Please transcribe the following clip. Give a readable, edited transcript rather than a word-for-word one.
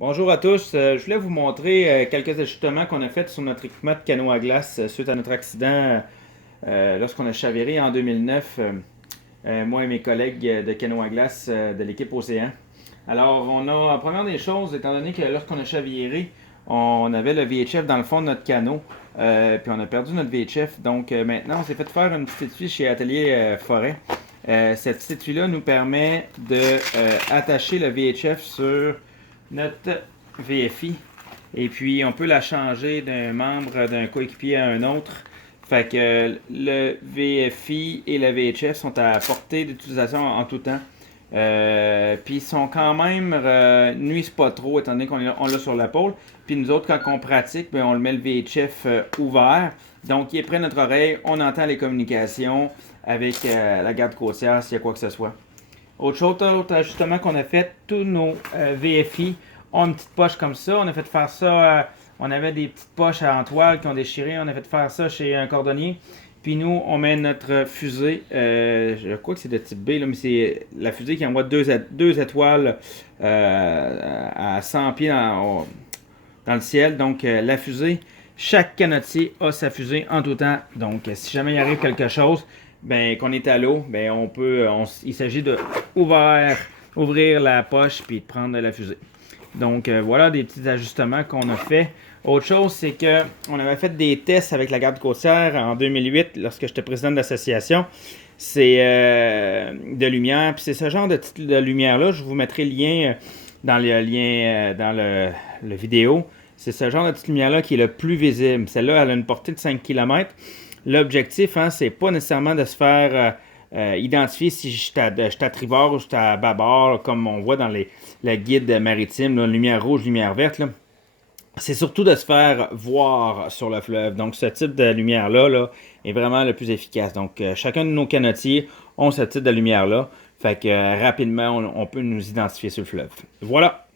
Bonjour à tous. Je voulais vous montrer quelques ajustements qu'on a fait sur notre équipement de canot à glace suite à notre accident lorsqu'on a chaviré en 2009, moi et mes collègues de canot à glace de l'équipe Océan. Alors, première des choses, étant donné que lorsqu'on a chaviré, on avait le VHF dans le fond de notre canot, puis on a perdu notre VHF. Donc maintenant, on s'est fait faire une petite étui chez Atelier Forêt. Cette petite étui-là nous permet de attacher le VHF sur notre VFI. Et puis, on peut la changer d'un membre d'un coéquipier à un autre. Fait que le VFI et le VHF sont à portée d'utilisation en tout temps. Puis ils sont quand même nuisent pas trop étant donné qu'on l'a sur l'épaule. Puis nous autres, quand on pratique, ben, on le met le VHF ouvert. Donc il est près de notre oreille, on entend les communications avec la garde côtière s'il y a quoi que ce soit. Autre ajustement qu'on a fait, tous nos VFI ont une petite poche comme ça. On a fait faire ça, on avait des petites poches en toile qui ont déchiré. On a fait faire ça chez un cordonnier. Puis nous, on met notre fusée, je crois que c'est de type B, là, mais c'est la fusée qui envoie deux étoiles à 100 pieds dans le ciel. Donc la fusée, chaque canotier a sa fusée en tout temps. Donc si jamais il arrive quelque chose, ben, qu'on est à l'eau, ben, il s'agit de ouvrir la poche puis de prendre la fusée. Donc voilà des petits ajustements qu'on a fait. Autre chose, c'est que on avait fait des tests avec la garde côtière en 2008 lorsque j'étais président de l'association. C'est de lumière. Puis c'est ce genre de lumière-là. Je vous mettrai le lien dans le lien dans le vidéo. C'est ce genre de petite lumière-là qui est le plus visible. Celle-là, elle a une portée de 5 km. L'objectif, hein, c'est pas nécessairement de se faire identifier si je suis à tribord ou je suis à bâbord, comme on voit dans le guide maritime, là, lumière rouge, lumière verte. Là. C'est surtout de se faire voir sur le fleuve. Donc, ce type de lumière-là là, est vraiment le plus efficace. Donc, chacun de nos canotiers ont ce type de lumière-là. Fait que rapidement, on peut nous identifier sur le fleuve. Voilà.